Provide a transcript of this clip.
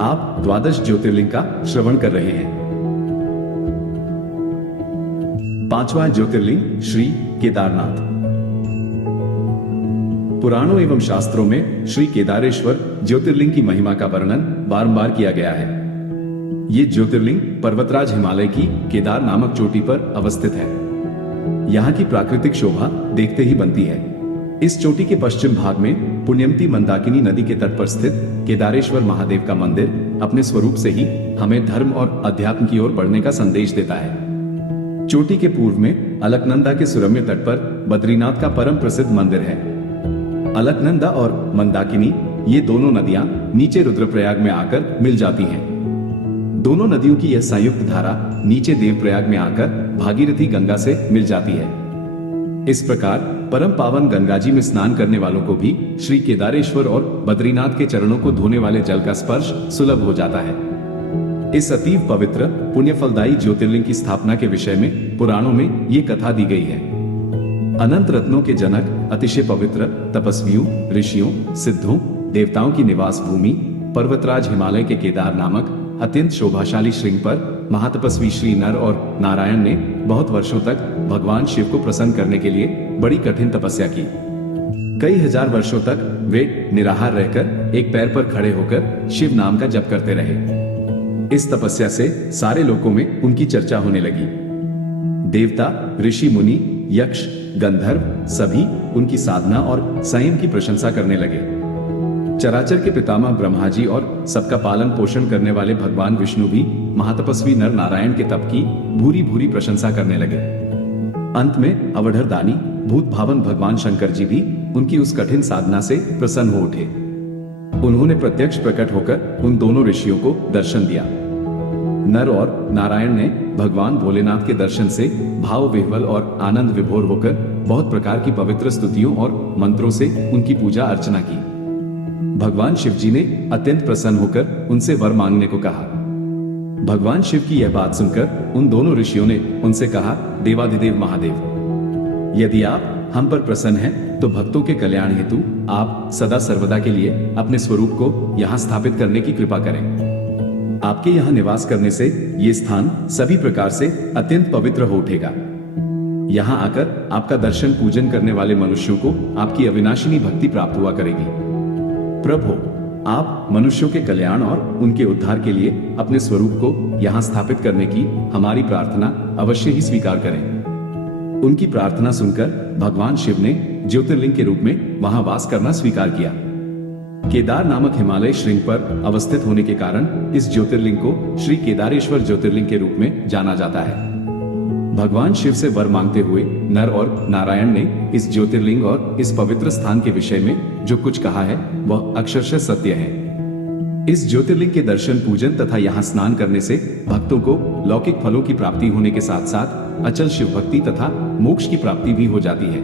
आप द्वादश ज्योतिर्लिंग का श्रवण कर रहे हैं। पांचवा ज्योतिर्लिंग श्री केदारनाथ। पुराणों एवं शास्त्रों में श्री केदारेश्वर ज्योतिर्लिंग की महिमा का वर्णन बारंबार किया गया है। ये ज्योतिर्लिंग पर्वतराज हिमालय की केदार नामक चोटी पर अवस्थित है। यहाँ की प्राकृतिक शोभा देखते ही बनती है। इस चोटी के पश्चिम भाग में पुण्यमती मंदाकिनी नदी के तट पर स्थित केदारेश्वर महादेव का मंदिर अपने स्वरूप से ही हमें धर्म और अध्यात्म की ओर बढ़ने का संदेश देता है। चोटी के पूर्व में अलकनंदा के सुरम्य तट पर बद्रीनाथ का परम प्रसिद्ध मंदिर है। अलकनंदा और मंदाकिनी ये दोनों नदियां नीचे रुद्रप्रयाग में आकर मिल जाती हैं। दोनों नदियों की यह संयुक्त धारा नीचे देवप्रयाग में आकर भागीरथी गंगा से मिल जाती है। इस प्रकार परम पावन गंगा जी में स्नान करने वालों को भी श्री केदारेश्वर और बद्रीनाथ के चरणों को धोने वाले जल का स्पर्श सुलभ हो जाता है। इस अतीव पवित्र पुण्य फलदायी ज्योतिर्लिंग की स्थापना के विषय में पुराणों में ये कथा दी गई है। अनंत रत्नों के जनक, अतिशय पवित्र तपस्वियों, ऋषियों, सिद्धों, देवताओं की निवास भूमि पर्वतराज हिमालय के केदार नामक अत्यंत शोभाशाली श्रृंग पर महातपस्वी श्री नर और नारायण ने बहुत वर्षों तक भगवान शिव को प्रसन्न करने के लिए बड़ी कठिन तपस्या की। कई हजार वर्षों तक वे निराहार रहकर एक पैर पर खड़े होकर शिव नाम का जप करते रहे। इस तपस्या से सारे लोकों में उनकी चर्चा होने लगी। देवता, ऋषि मुनि, यक्ष, गंधर्व सभी उनकी साधना और संयम की प्रशंसा करने लगे। चराचर के पितामह ब्रह्मा जी और सबका पालन पोषण करने वाले भगवान विष्णु भी महातपस्वी नर नारायण के तप की भूरी भूरी प्रशंसा करने लगे। अंत में अवधर दानी भूत भावन भगवान शंकर जी भी उनकी उस कठिन साधना से प्रसन्न हो उठे। उन्होंने प्रत्यक्ष प्रकट होकर उन दोनों ऋषियों को दर्शन दिया। नर और नारायण ने भगवान भोलेनाथ के दर्शन से भाव विह्वल और आनंद विभोर होकर बहुत प्रकार की पवित्र स्तुतियों और मंत्रों से उनकी पूजा अर्चना की। भगवान शिव जी ने अत्यंत प्रसन्न होकर उनसे वर मांगने को कहा। भगवान शिव की यह बात सुनकर उन दोनों ऋषियों ने उनसे कहा, देवाधिदेव महादेव, यदि आप हम पर प्रसन्न हैं तो भक्तों के कल्याण हेतु आप सदा सर्वदा के लिए अपने स्वरूप को यहाँ स्थापित करने की कृपा करें। आपके यहाँ निवास करने से ये स्थान सभी प्रकार से अत्यंत पवित्र हो उठेगा। यहाँ आकर आपका दर्शन पूजन करने वाले मनुष्यों को आपकी अविनाशिनी भक्ति प्राप्त हुआ करेगी। प्रभु, आप मनुष्यों के कल्याण और उनके उद्धार के लिए अपने स्वरूप को यहाँ स्थापित करने की हमारी प्रार्थना अवश्य ही स्वीकार करें। उनकी प्रार्थना सुनकर भगवान शिव ने ज्योतिर्लिंग के रूप में वहां वास करना स्वीकार किया। केदार नामक हिमालय श्रृंग पर अवस्थित होने के कारण इस ज्योतिर्लिंग को श्री केदारेश्वर ज्योतिर्लिंग के रूप में जाना जाता है। भगवान शिव से वर मांगते हुए नर और नारायण ने इस ज्योतिर्लिंग और इस पवित्र स्थान के विषय में जो कुछ कहा है वह अक्षरशः सत्य है। इस ज्योतिर्लिंग के दर्शन पूजन तथा यहाँ स्नान करने से भक्तों को लौकिक फलों की प्राप्ति होने के साथ साथ अचल शिव भक्ति तथा मोक्ष की प्राप्ति भी हो जाती है।